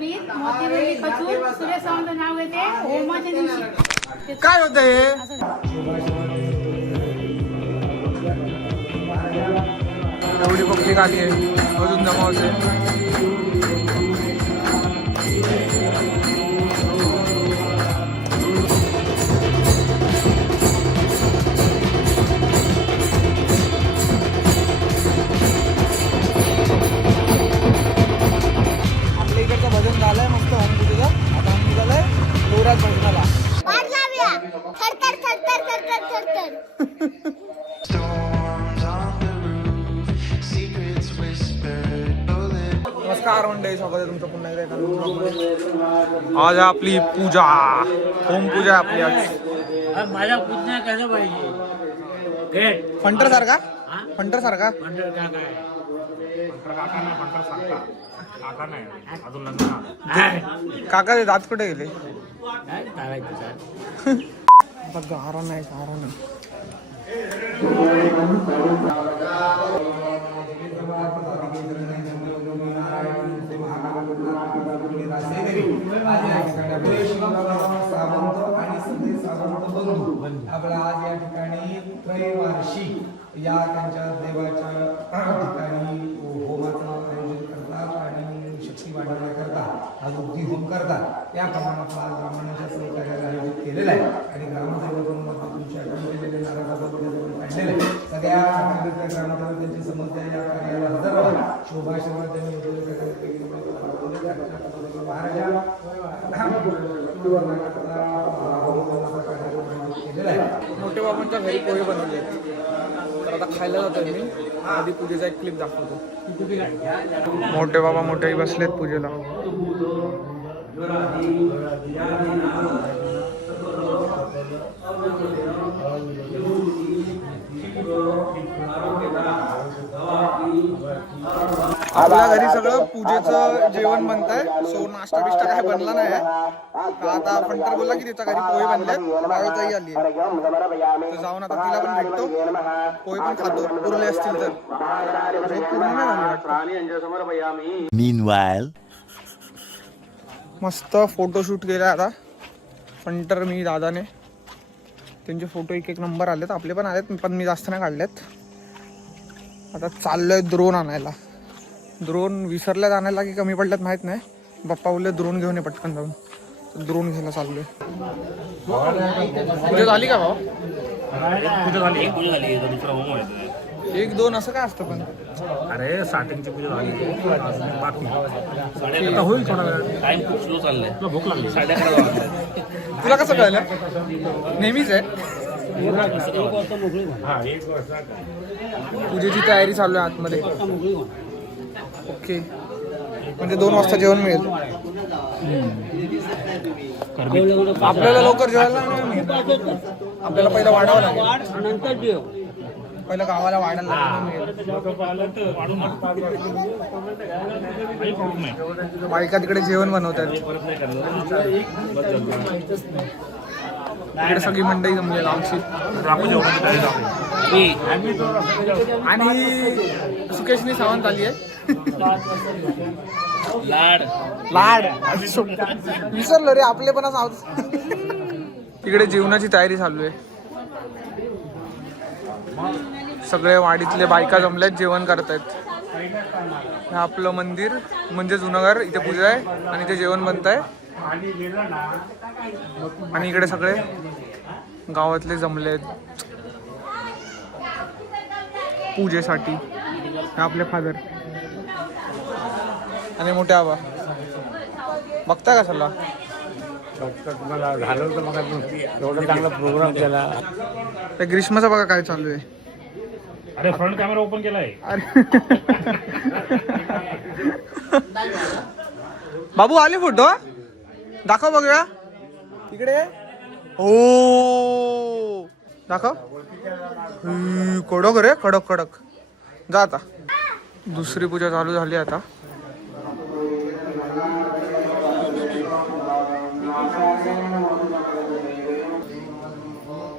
बीत मोतीबिंदू खचून सूर्यसंवाराचं नाव घेते होमाच्या दिवशी. काय होतं हे? एवढी पब्लिक आली आहे, अजून जमा होते. आपल्या इकडचं भजन झालंय मस्त होमपूजेचं. आता आम्ही निघालोय लोराज भजनाला. नमस्कार मंडळी, स्वागत आहे तुमचं पुन्हा एकदा ब्लॉगमध्ये. आज आपली पूजा, होम पूजा आपली आज. माझ्या पूजा कसं पाहिजे फंटर सारखा, फंटर सारखा. काका ते दात कुठे गेले? गारा नाही, गारा नाही. आपला आज या ठिकाणी त्रैवार्षिक या त्यांच्या देवाच्या ठिकाणी होमाचं आयोजन करतात आणि शक्ती वाढवण्याकरता आज उद्धी होम करतात. त्याप्रमाणे आपला आज ब्राह्मणाच्या सहकार्याने आयोजित केलेलं आहे आणि ग्रामदैवतांमध्ये तुमची आठवण केलेले नारायणबाबा काढलेले आहे. सगळ्या ग्रामदैवत त्यांची समस्या या कार्याला हजर राहा. शोभाशीर्वाद त्यांनी मोठे बाबांच्या घरी पोहे बनवले, तर आता खायला जातो मी. आधी पूजेचा एक क्लिप दाखवतो. मोठे बाबा मोठेही बसलेत पूजेला. आपल्या घरी सगळं पूजेचं जेवण बनतंय. सो नाश्ता बिष्टा काय बनला नाही. आता फंटर बोलला की त्याच्या घरी पोहे बनले, बाळूताई आली तर जाऊन आता तिला पण भेटतो, पोहे पण खातो. उरले असतील तर. पूर्ण नाही झाली. Meanwhile, मस्त फोटोशूट केला आता फंटर मी दादाने. त्यांचे फोटो एक एक नंबर आलेत, आपले पण आलेत, पण मी जास्त नाही काढलेत. आता चाललोय ड्रोन आणायला. ड्रोन विसरल्यात आणायला की कमी पडल्यात माहीत नाही. बाप्पा बोलले ड्रोन घेऊन ये पटकन जाऊन. ड्रोन घ्यायला चाललोय. पूजा झाली का भाऊ? एक दोन असं काय असतं पण? अरे स्टार्टिंगची पूजा झाली बाकी आता होईल थोडा वेळ. टाइम खूप स्लो चाललाय. तुला भूक लागली? 11:30 तुला कसं कळलं? नेहमीच आहे. पूजेची तयारी चालू आहे आतमध्ये. ओके, म्हणजे 2 वाजता जेवण मिळेल आपल्याला. लवकर जेवायला नाही मिळेल. आपल्याला पहिलं वाढावं लागेल, नंतर जेव. पहिलं गावाला वाढायला बायका तिकडे जेवण बनवतात. तिकडे सगळी मंडळी जमली आमची. आणि सुकेशनी सावंत आली आहे. लाड लाड विसरलो रे, आपले पण सावंत. तिकडे जेवणाची तयारी चालू आहे. सगळे वाडीतले बायका जमल्यात, जेवण करतायत. हे आपलं मंदिर म्हणजे जुनं घर. इथे पूजा आहे आणि इथे जेवण बनत आहे. आणि इकडे सगळे गावातले जमलेत पूजेसाठी. हे आपले फादर आणि मोठे आबा. बघताय का सल्ला? तुम्हाला झालं तर मग एवढा चांगला प्रोग्राम केला. त्या ग्रीष्माचा बघा काय चालू आहे. अरे फ्रंट कॅमेरा ओपन केलाय. अरे बाबू आले फोटो दाखव बघूया इकडे. हो दाखव. कडक रे, कडक कडक. जा आता. दुसरी पूजा चालू झाली आता.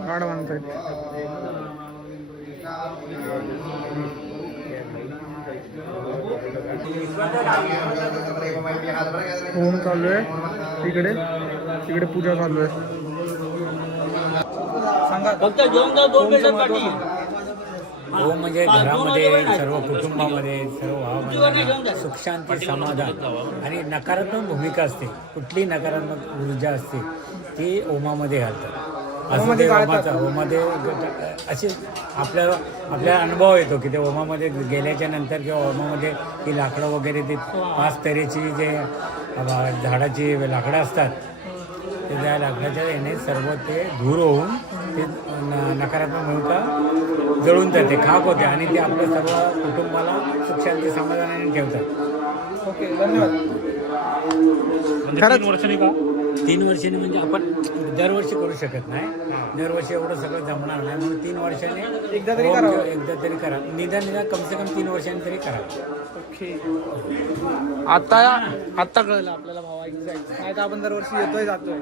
गाड म्हणतायत. होम चालू आहे तिकडे, तिकडे पूजा चालू आहे. सांगा होमचं महत्त्व. हो म्हणजे घरामध्ये सर्व कुटुंबामध्ये सर्व भावांना सुख शांती समाधान आणि नकारात्मक भूमिका असते, कुठली नकारात्मक ऊर्जा असते ती होमामध्ये घालतात. असं ते होमामध्ये असे आपल्याला अनुभव येतो की ते होमामध्ये गेल्याच्या नंतर किंवा होमामध्ये ती लाकडं वगैरे ते 5 तऱ्हेची जे झाडाची लाकडं असतात ते त्या लाकडाच्या याने सर्व ते धूर होऊन ते नकारात्मक भूमिका जळून जाते, खाक होते आणि ते आपल्या सर्व कुटुंबाला सुख शांती समाधानाने ठेवतात. ओके, धन्यवाद. म्हणजे 3 वर्षांनी का? 3 वर्षांनी म्हणजे आपण दरवर्षी करू शकत नाही, दरवर्षी एवढं सगळं जमणार नाही, म्हणून 3 वर्षांनी एकदा तरी करावं. एकदा तरी करा, निदान कम से कम 3 वर्षांनी तरी करा. ओके. आता कळलं आपल्याला भावा एक्झॅक्ट. नाही तर आपण दरवर्षी येतोय जातोय,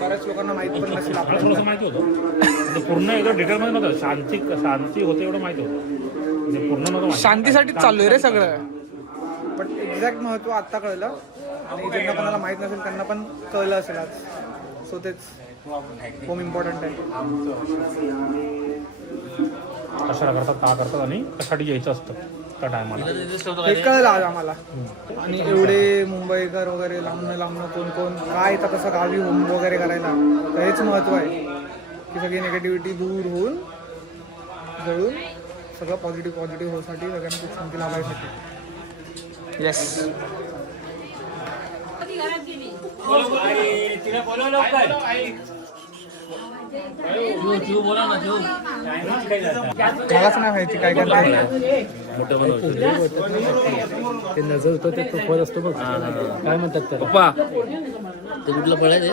बऱ्याच लोकांना माहित पण नसेल मला आपल्याला. थोडंसं माहिती होतं, म्हणजे पूर्ण एकदम डिटेलमध्ये नव्हतं. शांती होते एवढं माहिती होतं, म्हणजे पूर्ण नव्हतं माहिती. शांतीसाठीच चाललोय रे सगळं, पण एक्झॅक्ट महत्व आता कळलं आणि ज्यांना कोणाला माहित नसेल त्यांना पण कळलं असेल आज. सो तेच खूप इम्पॉर्टंट आहे. कशाला करतात, का करतात आणि कशासाठी यायचं असतं त्या टायमाला, हे कळलं आज आम्हाला. आणि एवढे मुंबईकर वगैरे लांबनं कोण काय येतात तसं गावी होम वगैरे करायला, तर हेच महत्व आहे की सगळी निगेटिव्हिटी दूर होऊन जळून सगळं पॉझिटिव्ह होण्यासाठी, सगळ्यांना खूप शांती लाभायसाठी. येस. मलाच नाही माहिती काय ते नजर होतं ते फळ असतो बघ, काय म्हणतात त्याला? पप्पा ते कुठलं फळ आहे ते?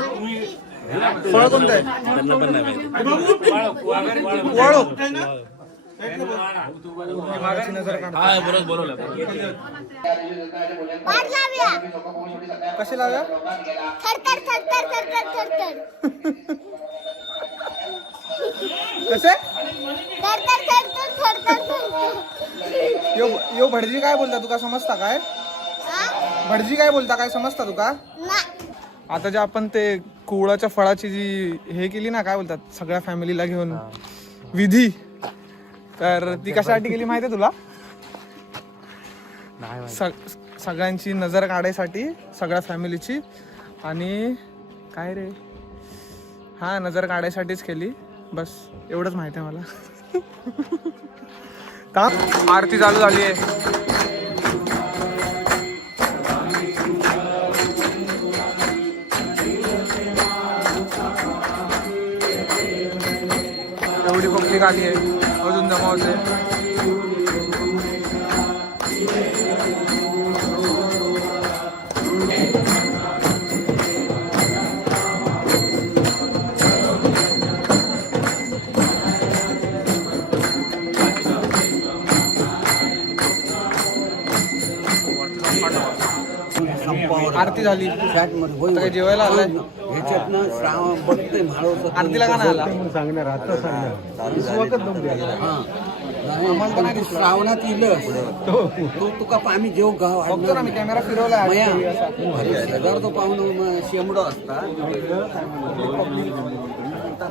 फळ कोणतं आहे? त्यांना पण नाही माहिती. वाळू. मागाची नजर काढ. हा बरोबर बोलवलं. कशी लाव्या? कसे? यो भटजी काय बोलता तुका समजता काय? भटजी काय बोलता काय समजता तुका? आता जे आपण ते कुळाच्या फळाची जी हे केली ना, काय बोलतात, सगळ्या फॅमिलीला घेऊन विधी, तर ती कशासाठी केली माहिती आहे तुला? सगळ्यांची नजर काढायसाठी, सगळ्या फॅमिलीची. आणि काय रे, हा नजर काढायसाठीच केली, बस एवढंच माहिती आहे मला. आरती चालू झाली आहे. एवढी पब्लिक आली आहे, अजून जमा होते. आरती झाली, काय जेवायला आलाय? आरतीला का नाही आला? श्रावणात इलं तुका आम्ही जेव गाव बघतो ना मी, कॅमेरा फिरवलाय. तो पाहून शेंबडो असता.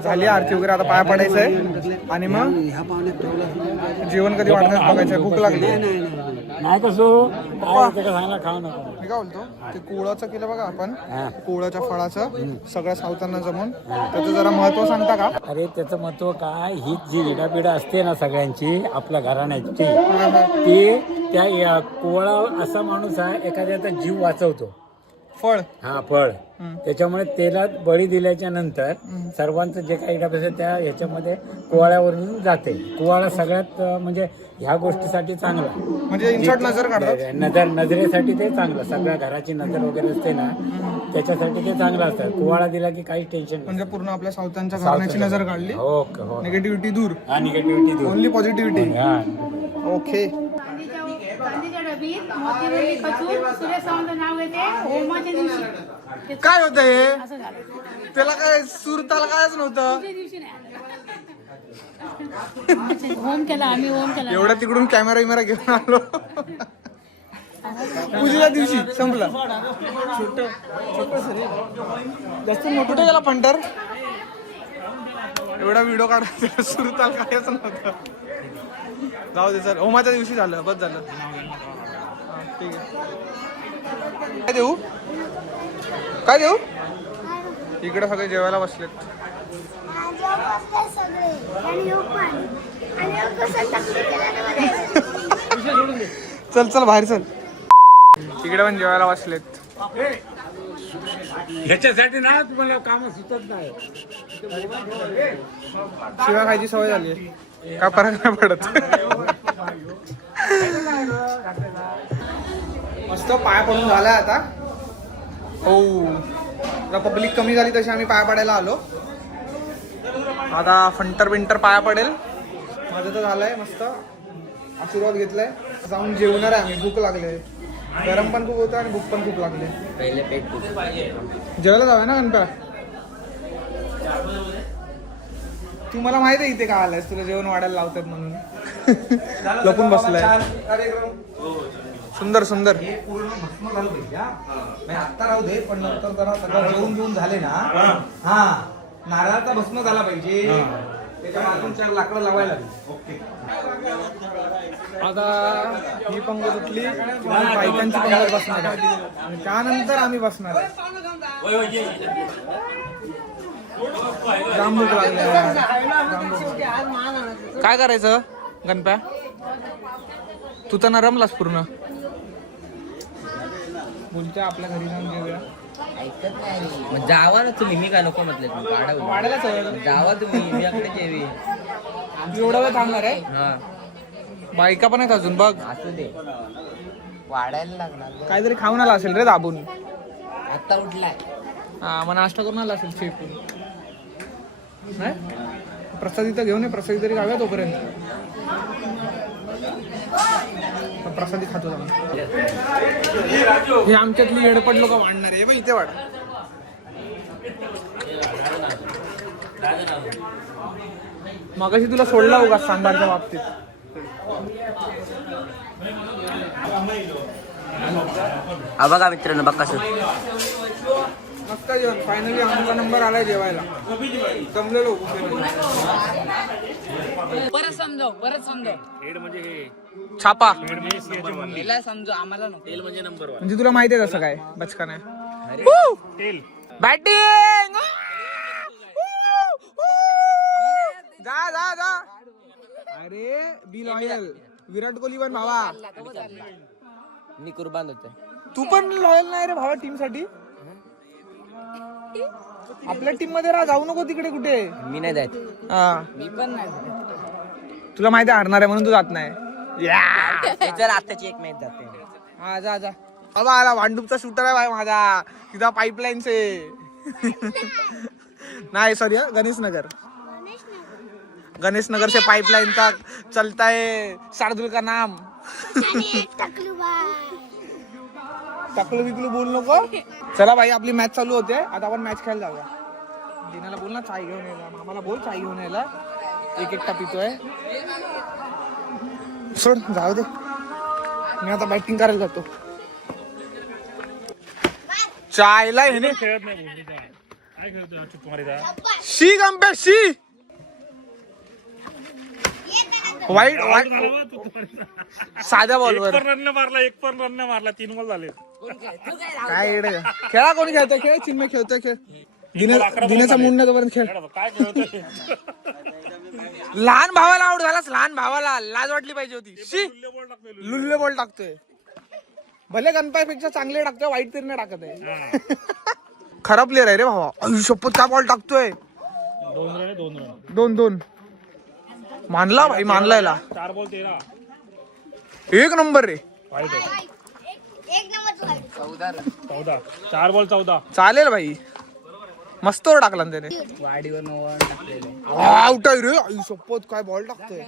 झाली आरती वगैरे, आता पाया पडायचंय आणि मग ह्या पाहुण्यात ठेवला जेवण कधी वाटत बघायचंय. भूक लागली. नाही कसं सांगा खाऊ नका. मी काय बोलतो, ते कोळाचं केलं बघा आपण, कोळाच्या फळाचं सगळ्या सावतांना जमून, त्याचं जरा महत्व सांगता का? अरे त्याचं महत्व काय, ही जी विडापिडा असते ना सगळ्यांची आपल्या घराण्याची, ती त्या कोवळा असा माणूस आहे एखाद्याचा जीव वाचवतो. फळ. हा फळ. त्याच्यामुळे तेला बळी दिल्याच्या नंतर सर्वांचं जे काही इडापिडा त्या ह्याच्यामध्ये कुवाळ्यावरून जाते. कुवाळा सगळ्यात म्हणजे ह्या गोष्टीसाठी चांगला, म्हणजे इनशॉर्ट नजर काढतात. नजरेसाठी ते चांगलं, सगळ्या घराची नजर वगैरे असते ना त्याच्यासाठी ते चांगलं असतं. कुवाळा दिला की काही टेन्शन म्हणजे पूर्ण आपल्या सावतांच्या घराण्याची नजर काढली. हो, निगेटिव्हिटी दूर, हा निगेटिव्हिटी दूर, ओनली पॉझिटिव्हिटी. गांधीच्या ओके. डबीत मोतीबिंदू खचून सुरेश सावंत नाव येते होमाच्या दिवशी. काय होतं हे? असं झालं. त्याला काय सुरताला कायच नव्हतं. त्या दिवशी नाही होम केला आम्ही, होम केला. एवढा तिकडून कॅमेरा घेऊन आलो. पूजेच्या दिवशी संपलं. जास्त मोठं गेला पंटर. एवढा व्हिडिओ काढायचा सुरू ताल काढायचं नव्हतं. जाऊ दे चल, होमाच्या दिवशी झालं, बस झालं. हा, ठीक आहे. काय देऊ काय देऊ? इकडे सगळे जेवायला बसलेत. चल चल बाहेर चल. इकडे पण जेवायला बसलेत. ह्याच्यासाठी ना तुम्हाला काम सुचत नाही. शिवा खायची सवय झाली, काय फरक नाही पडत. मस्त पाया पडून झालाय आता. हो, पब्लिक कमी झाली तशी आम्ही पाया पडायला आलो. आता फंटर बिंटर पाया पडेल. माझं तर झालंय मस्त. आशीर्वाद घेतलाय. जाऊन जेवणार आहे आम्ही. भूक लागले, गरम पण खूप होतं आणि भूक पण खूप लागले. पहिले पेट जेवायला जाऊया ना गणपा. तू मला माहित आहे इथे का आलायस, तुला जेवण वाढायला लावतात म्हणून. लपून बसलाय. कार्यक्रम सुंदर सुंदर. हे पूर्ण भस्म झालं पाहिजे. नाही आता राहू दे, पण नंतर जरा सगळं जेवून घेऊन झाले ना, हा नारळाचा भस्म झाला पाहिजे. त्याच्या मागून 4 लाकडं लावायला लागेल. ओके. आता ही पंगत उठली, बायकांची पंगत बसणार आहे. आणि त्यानंतर आम्ही बसणार आहे. जाम भूक लागली यार. काय करायचं गणप्या? तू तर नरमलास पूर्ण. बोलते आपल्या घरी जाऊन जेवूया. ऐकत नाही. मग जावा ना तुम्ही, मी काय नको म्हटलं. वाढायला चल. जावा तुम्ही, मी आपले जेवी. एवढा वेळ थांबणार आहे? हा बायका पण आहेत अजून बघ. असू दे, वाढायला लागणार. काहीतरी खाऊन आला असेल रे दाबून. आता उठलाय. हा, मग नाश्ता करून आला असेल चेपून. नाही प्रसादी तर घेऊन ये, प्रसादी तरी खाव्या तोपर्यंत. प्रसादी खातो जाऊन. हे आमच्यातली येडपड लोक वाढणार आहे. इथे वाढ. मगाशी तुला सोडला होगा सांबारच्या बाबतीत. हा बघा मित्रांनो, बघ कसं मस्त जेवण. फायनली आमचा नंबर आलाय जेवायला. जमलेलो. परत समजाव. हेड म्हणजे हे छापा हिला समजाव, आम्हाला नको. तेल म्हणजे नंबर 1. म्हणजे तुला माहिती आहे तसं काय बचका नाही. तेल बॅटिंग. जा जा जा. अरे बी लॉयल. विराट कोहली पण भावा. मी कुर्बान होते. तू पण लॉयल नाही रे भावा टीम साठी. आपल्या टीम मध्ये राहा, जाऊ नको तिकडे कुठे. मी नाही जायचं. हा, मी पण नाही. तुला माहिती आहे हरणार आहे म्हणून तू जात नाही. जर आताची एक मॅच जाते. हा जा जा. बाबा आला भांडूपचा शूटर आहे भाई माझा. तिथं पाईपलाईनचे. नाही सॉरी, गणेश नगर से पाइपलाइन तक चलता है शार्दुल का नाम. टकलू बिकलू बोल नको. चला भाई, आपली मॅच चालू होते. आता आपण मॅच खेळायला जाऊया. दिनाला बोल ना चाय घेऊन यायला. मामाला बोल चाय घेऊन यायला. एक एकटा पितोय. सोड जाऊ दे. मी आता बॅटिंग करायला जातो. चायला हे नाही खेळत नाही. काय खेळतो चुप मारीचा. शी गंपे शी. वाईट साध्या बॉलवर एक पण रन मारला 3 बॉल झाले. काय येडे. खेळा, कोणी खेळतोय खेळ. चिन्मय खेळतोय खेळ. दिनेचा मूड नाही तोपर्यंत खेळ. काय खेळतोय. लहान भावाला आउट झालास. लहान भावाला लाज वाटली पाहिजे होती. शी लुल्ले बॉल टाकतोय. भले गणपायपेक्षा चांगले टाकतोय, वाईट तरी नाही टाकत आहे. खराब प्लेअर आहे रे भावा. शपथ काय बॉल टाकतोय. 2 रन. 2-2 मानला भाई. मानला याला. 4 बॉल 13. एक नंबर रे. 14. 4 बॉल 14. चालेल भाई. मस्त ओव्हर टाकला ना त्याने. वाडीवर नोवर टाकलेलं. आउट आहे रे. शपथ काय बॉल टाकतोय.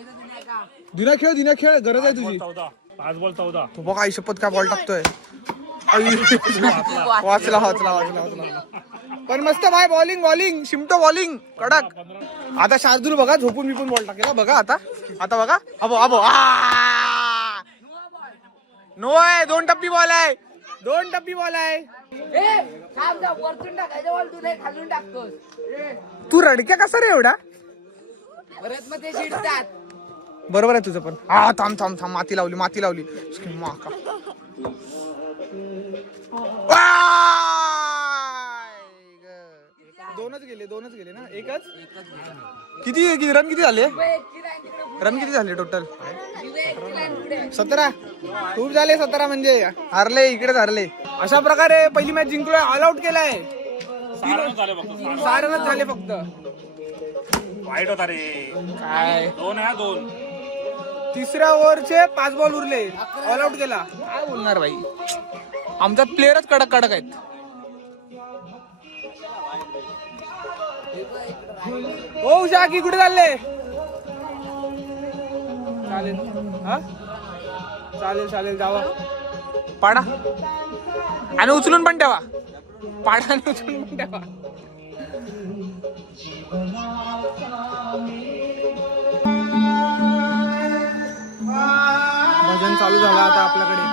दिना खेळ गरज आहे तुझी. 14. 5 बॉल 14. तो बघ आई शपथ काय बॉल टाकतोय. वाचला. पण मस्त भाई. बॉलिंग शिमटो बॉलिंग कडक. आता शार्दूल बघा झोपून बिपून बॉल टाकेला. बघा आता बघा. अबो नो आहे, 2 टप्पी बॉल आहे, 2 टप्पी बॉल आहे. वरतून टाकायचं बॉल तू नाही खालून टाकतोस तू रडक्या कसा रे एवढा? परत मग ते चिडतात. बरोबर आहे तुझं पण. हा थांब थांब थांब, माती लावली माती लावली. माका. दोनच गेले ना, एकच. किती रन किती झाले? रन किती झाले टोटल? 17. खूप झाले 17, म्हणजे हारले इकडेच हारले. अशा प्रकारे पहिली मॅच जिंकलोय, ऑल आउट केलाय. 6 रनच झाले फक्त. वाईट होता रे काय 2 तिसऱ्या ओव्हरचे 5 बॉल उरले, ऑल आउट केला. काय बोलणार भाई, आमच्यात प्लेयरच कडक कडक आहेत. ओ शाकी कुठे चालले? चालेल हा चालेल चालेल, जावा. पाडा आणि उचलून पण ठेवा, पाडा आणि उचलून पण ठेवा. भजन चालू झालं आता आपल्याकडे.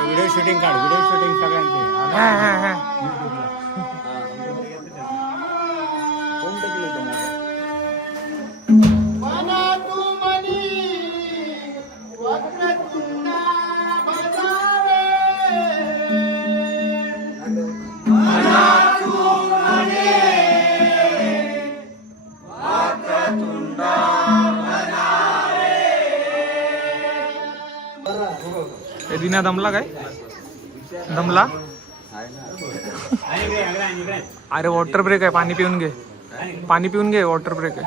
व्हिडिओ शूटिंग काढ, व्हिडिओ शूटिंग सगळ्यांचे. दिना दमला काय? दमला? अरे वॉटर ब्रेक आहे, पाणी पिऊन घे, पाणी पिऊन घे, वॉटर ब्रेक आहे.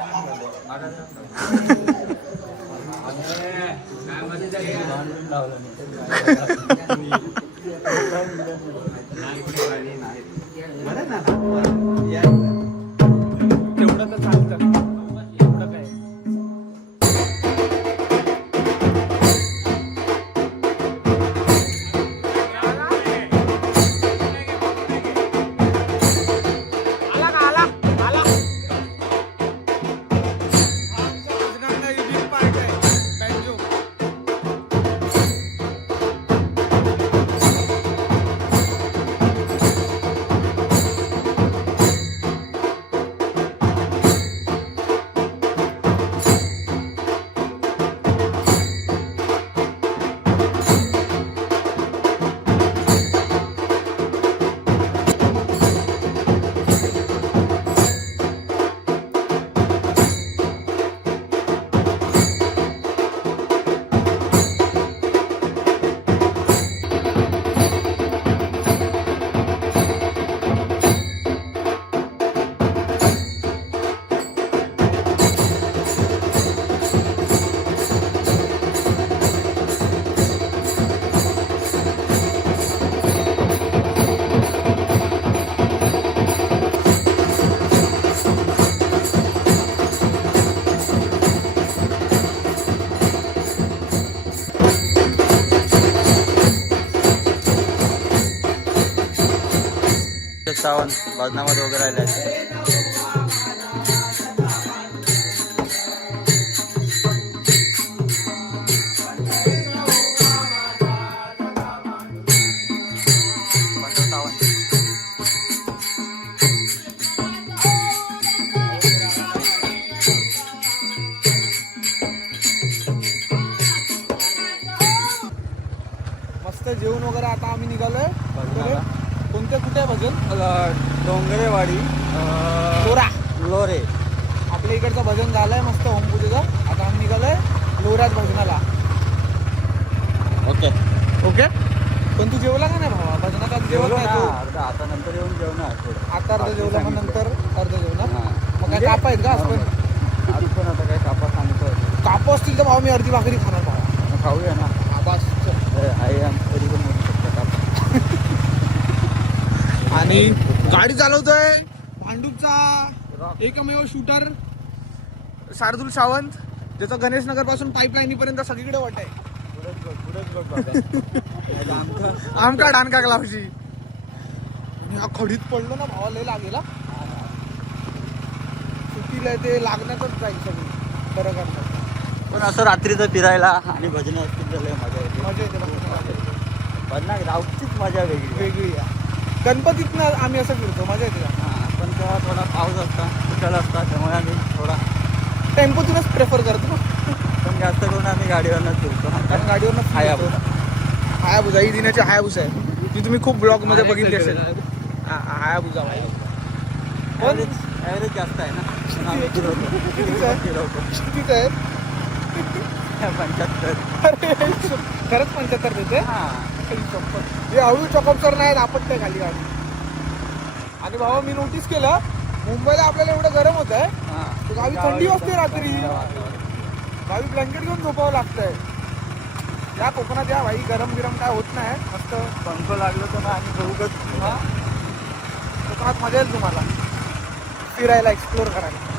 तेवढं तर चालतं, एवढं काय. सावंत भजनामध्ये वगैरे राहिले. मस्त जेवण वगैरे आता आम्ही निघालोय. कोणते कुठे आहे भजन? डोंगरेवाडी लोरे. आपल्या इकडचं भजन झालंय मस्त होमपूजेचं. आता आम्ही निघालोय लोऱ्यात भजनाला. Okay okay. पण तू जेवला का नाही भावा? भजनात आज जेवण नाही तू? आता नंतर येऊन जेवणार थोडं. आता अर्ध जेवला, मग नंतर अर्ध जेवणार. हां. मग काय काप आहेत का आज पण? आज पण आता काय कापा सांगतो. काप असतील तर भाऊ मी अर्धी भाकरी खाणार भावा. खाऊया ना. बस आई तरी पण म्हणू शकतो काप. आणि गाडी चालवतोय भांडूपचा एकमेव शूटर शार्दूल सावंत, ज्याचा गणेशनगर पासून पाईपलाईन पर्यंत सगळीकडे वाट आहे. आमका डानका ग्लावची. हा खडीत पडलो ना भावा, लय लागेल. सुट्टीला ते लागण्यातच जाईल सगळी बरं करतात. पण असं रात्रीचं फिरायला आणि भजन असतील तर लय मजा येते. मजा येते बघ. भजनात गावचीच मजा वेगळी. वेगळी आहे. गणपतीतनं आम्ही असं फिरतो, मजा येते. हां, पण तेव्हा थोडा पाऊस असता, कुठला असता, त्यामुळे आम्ही थोडा टेम्पोतूनच प्रेफर करतो ना, पण जास्त करून आम्ही गाडीवरनंच फिरतो. कारण गाडीवरनं हायाबुसा. हायाबुजा ही दिनाची हायाबुसा आहे, जी तुम्ही खूप ब्लॉगमध्ये बघितली असेल. हायाबुजा ॲव्हरेज जास्त आहे ना, पण आम्ही फिरवतो. कितीच आहे? फिरवतो कितीच आहे? 75. अरे खरंच 75 देते. हां, हे हळू चॉकअपसर नाही आपण काय खाली गाडी. आणि बाबा मी नोटीस केलं, मुंबईला आपल्याला एवढं गरम होत आहे, हां. गावी थंडी असते रात्री, गावी ब्लँकेट घेऊन झोपावं लागतंय. या कोकणात या भाई, गरम बिरम काय होत नाही, मस्त पंख लागलं तर मग आम्ही बघूच. हा कोकणात मजा येईल तुम्हाला फिरायला, एक्सप्लोर करायला.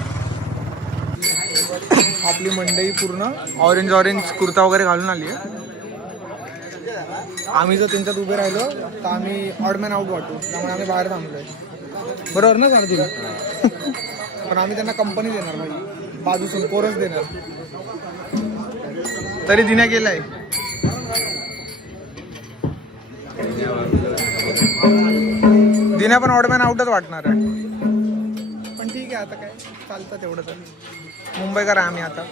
आपली मंडई पूर्ण ऑरेंज कुर्ता वगैरे घालून आली आहे. आम्ही जर त्यांच्यात उभे राहिलो तर आम्ही ऑडमॅन आउट वाटू, त्यामुळे आम्ही बाहेर थांबलोय. बरोबर ना सांग तुला? पण आम्ही त्यांना कंपनी देणार भाई, बाजूसून कोरस देणार. तरी दिन्या गेलाय. दिन्या पण ऑडमॅन आउटच वाटणार आहे, पण ठीक आहे, आता काय चालतं तेवढं तर. मुंबईकर आहे आम्ही आता.